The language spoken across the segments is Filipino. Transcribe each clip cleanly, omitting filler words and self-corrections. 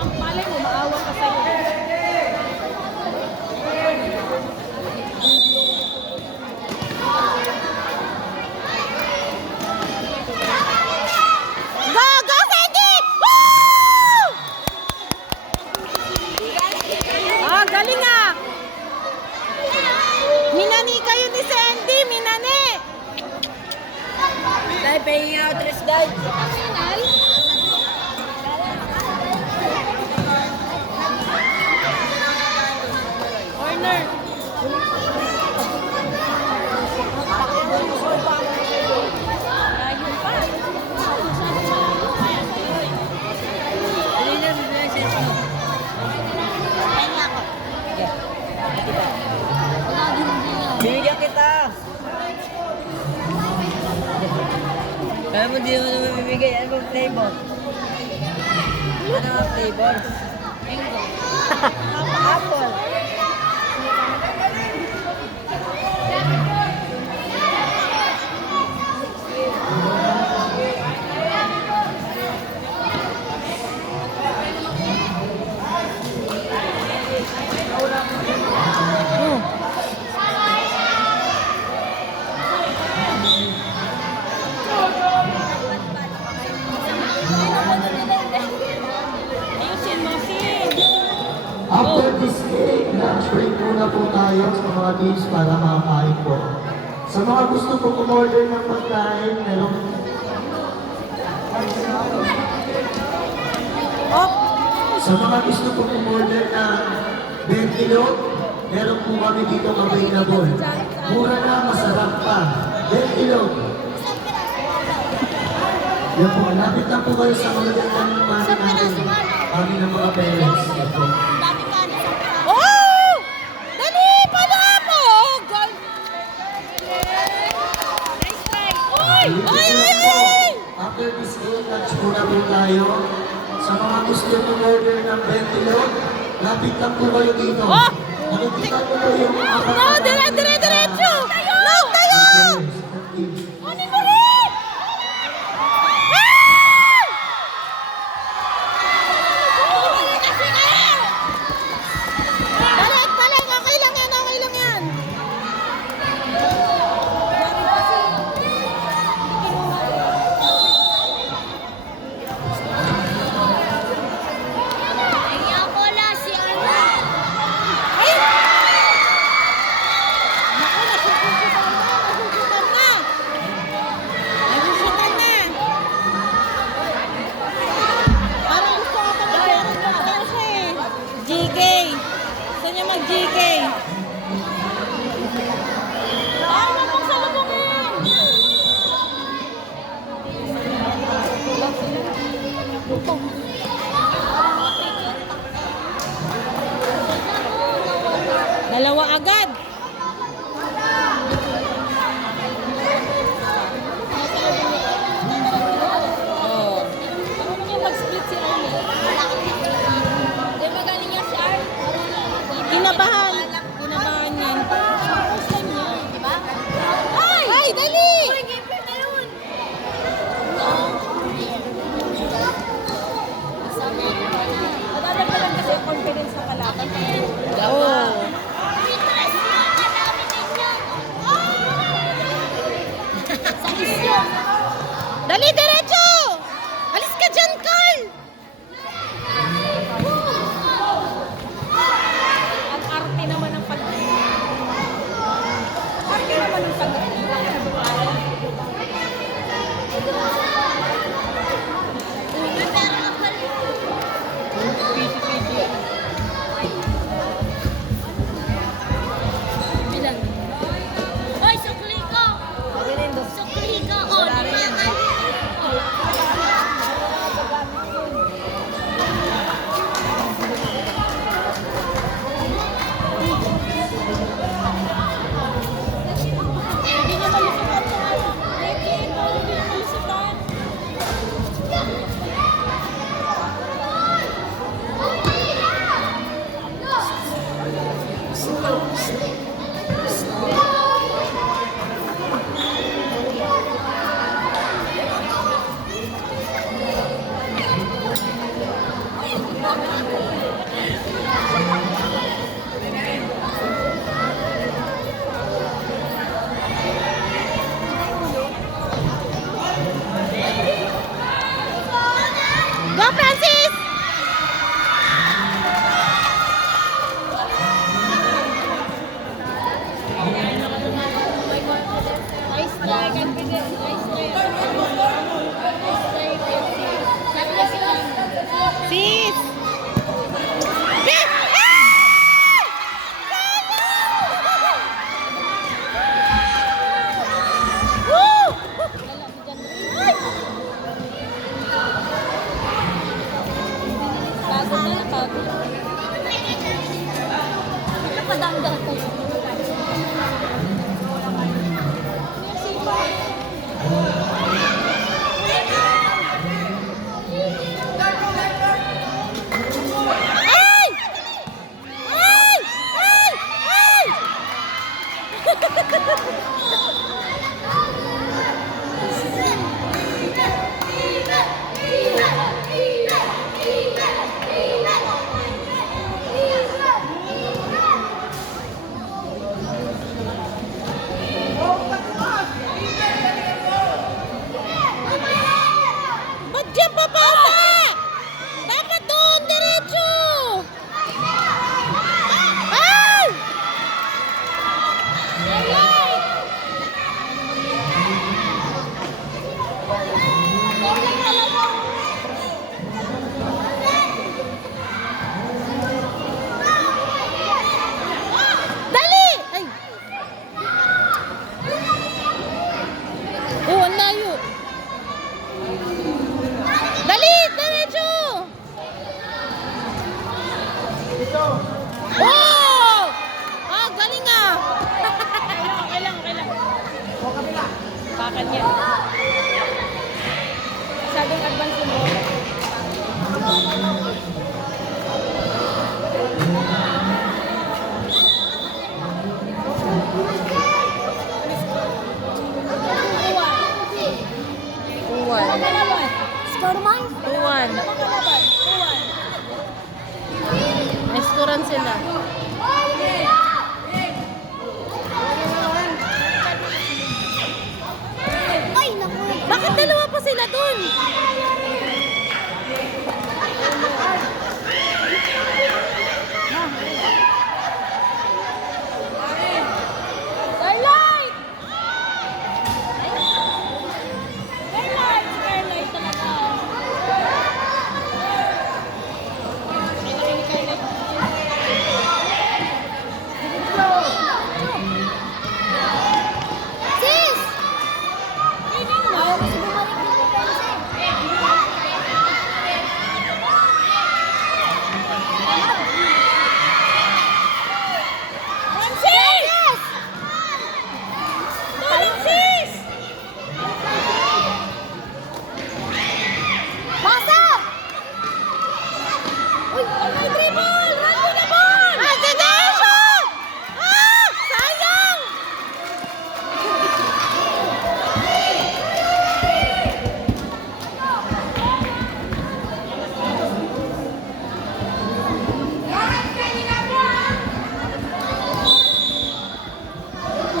Ang palay mo, maawa ka sa'yo. Go! Go, Sandy! Woo! Ah, galing ah! Minani kayo ni Sandy! Minani! Dahil pahingin out, Tres, dahil. Corner. Layo pa. Dali na, bibigyan siya siya. Bibigyan kita. Kaya mo di mo naman bibigay. Ano bang flavor? Ano ang flavor? Apple. Ayusin mo, Sid. After this game, lunch break muna po tayo sa mga teams para makakain po. Sa mga gusto po umorder ng pagkain, meron sa mga gusto po umorder ng bentilog, meron po kami dito available. Mura na, masarap pa. Bentilog. Yan po, lapit lang po kayo sa mga gandang mani natin. Kami ng mga parents. Yan po. Oh! Dali! Palabog! Nice try. Ay! Ay! Ay! Ay! After this game, lunch muna po tayo. Sa mga gusto ng order ng bentilog, lapit lang po kayo dito. Oh! Nakikita ko po yung apat No! Diretso! No! Tayo! Kunin mo rin! Ah! Balik! Okay lang yan! Okay lang yan! Ay! Naku, nasusutan na! Nasusutan na! Parang gusto ko pa mag-meron ng kasi. GK. Gusto niya mag-GK. Ay, napang salubungin! Dalawa agad. Oh. Mag-split si Arnie. Di ba galing niya si Arnie? Kinabahan. Kinabahan yan. First time niya, di ba? Ay! Ay, dali! Uy, game fair na yun. Madadagdagan kasi ang confidence ng kalaban. Oh. Dali, diretso! Alis ka dyan, Carl! Ang arte naman ng pag... Arte naman ng pag... Bilang. Hoy, sukli ko! Sukli ko! Oh, di ba? Score mine? 2-1. May scorean sila. Ay, naku. Bakit dalawa pa sila dun? Starlight! Starlight talaga. Sis! Ayaw kasi bumalik dito, Prense. Francis! Francis! Pasok! Uy, may dribble! Run to the ball! Destination! Ah! Sayang!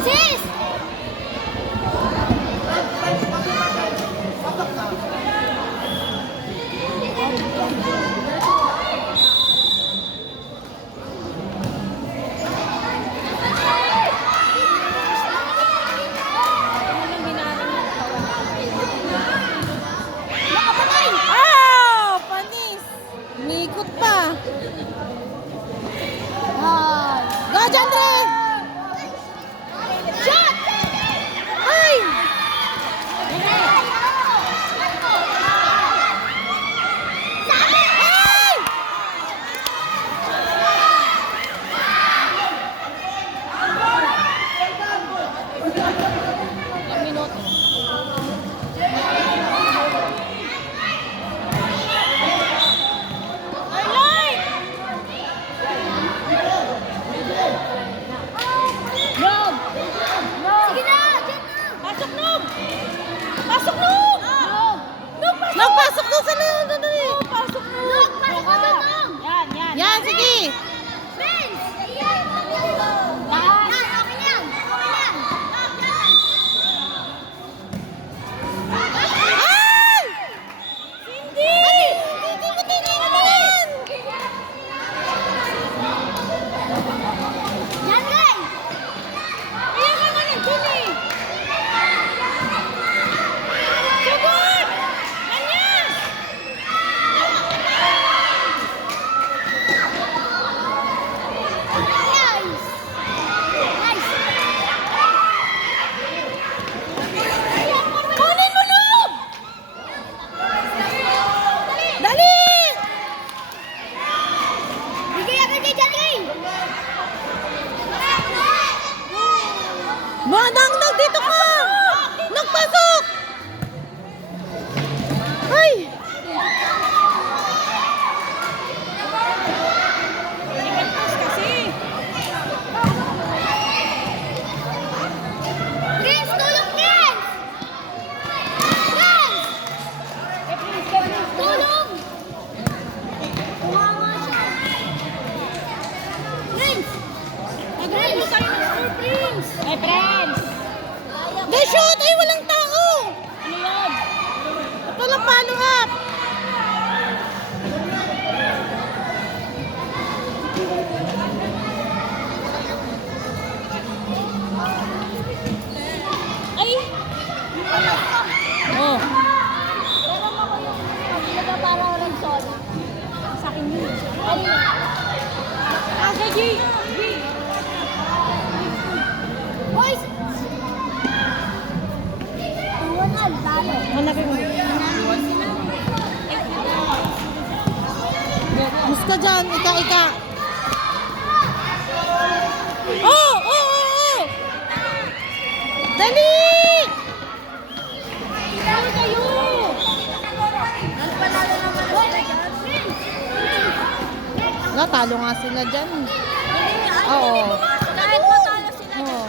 Sis! Nakapatay! Oh! Panis! Umikot pa. Ay! Go, Jandre! Shot! Ay! Ay! Ilang minuto? Starlight! Nob! Sige na! Diyan na! Pasok, Nob! Pasok, Nob! Nob! Nob, pasok doon sa leon. Dali. Pasok mo! Nob! Pasok mo doon, Nob! Yan, sige. Friends! Yan! Okay na yan! Okay na yan! Ay! Hindi! Hindi mo tinitin! Yan, Ray! Ayan ka nga ng Jimmy! Sagot! Ganyan! Nice! Nice! Kunin mo, Nob! Dali! Bigay agad kay Jackie! Manang, dito ka! Nagpasok! Ay! Prince, tulong, Prince! Prince! Tulong! Tumama siya. Prince! Nag-review tayo ng score, Prince! Prince! They shoot! Ay, walang tao! Ano yun? Ito lang follow up! Ay! Oh. Pero ako yung talaga para walang solid. Sa akin yun. Ano yun? G! Boys! Tuwan na, talo. Hanapin mo. Mas ka dyan, ika. Oh! Oh! Oh! Oh! Dali! Talo kayo! Natalo nga sila dyan. Oo. Oo. Kahit matalo sila, Oo.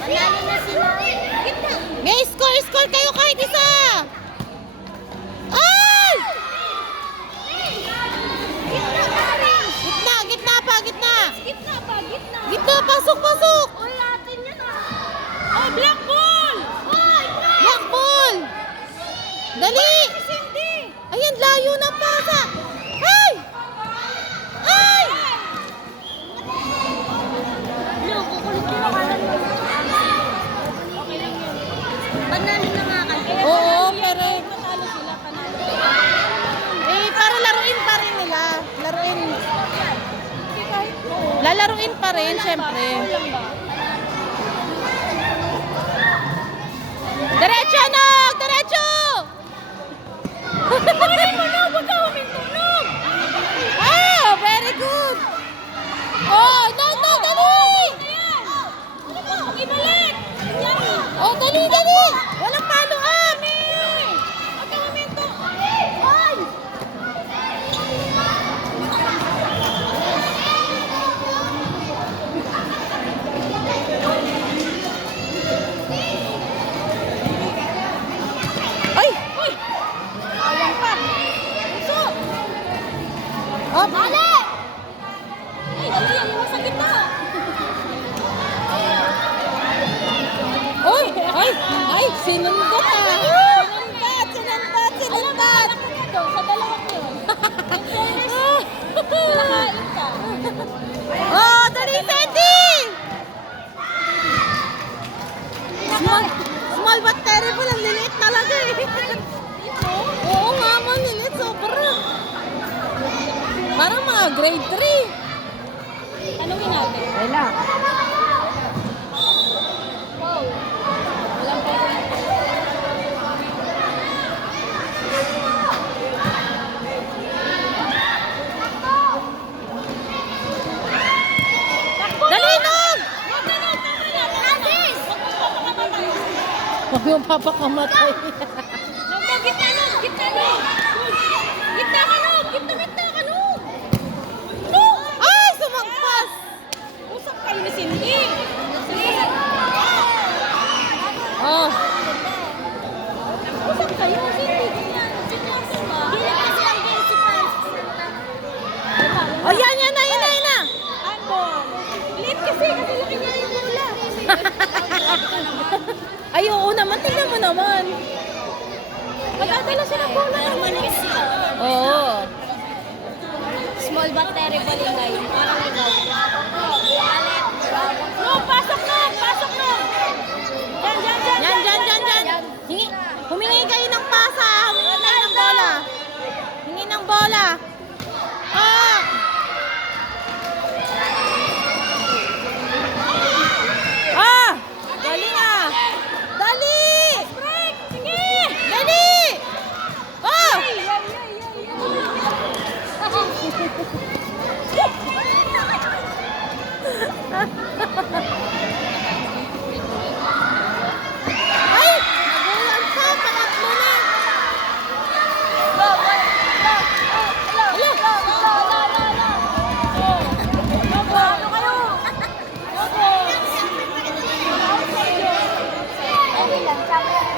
manalo Oo. na sila. Gitna! May score kayo kahit isa! Ay! Gitna pa, gitna! Gitna pa, gitna. Gitna, pasok! Uy, atin yan ah. Oh, black ball! Uy, Black ball! Dali! Cindy! Ayan, layo ng pasa! Ay! Ay! No, kukulit yung makalan mo. Okay lang yan. Panalo na nga kayo. Oo, pero... Panalo sila, panalo. Eh, para laruin pa rin nila. Laruin. Lalaruin pa rin, syempre. Diretso, Nog! Diretso! Ah, very good! Oh, Nog, dali! Ibalik! Oh, dali! Walang palo, ah! Ay! Ay! Sayang pa! Puso! Oh, Mali! Ay, dali yan, iwas sa gitna! Oy! Ay! Sinundat ah! Sinundat! Sa dalawang yun. In fairness, pinakain ka. Oh, dali, Sandy! Small but terrible. Ang liliit talaga eh. Oo nga, maliliit. Sobra. Parang mga grade 3. Tanungin natin. Wala. Wow. Walang pera. Dali, Nog! Huwag mo papakamatay. Gitna ka, Gitna ka, no! Ay, sumagpas! Usap kayo ni Cindy. Oh. Usap kayo, Cindy. Hindi na kasi ang principal. Oh, yan na. Handball. Late kasi laki niya yung bola. Ay, oo naman. Tingnan mo naman. Magdadala siya ng bola. Oo. Small but terrible yung guy. Parang ikaw. No, pasok na! Yan. Humingi kayo ng pasa. Humingi kayo ng bola. Hingi ng bola. Ah! Ah! Dali nga. Dali! Break! Sige! Dali! Oh! Ay! Nagulan ka! Pangatlo na! Okay lang, sabi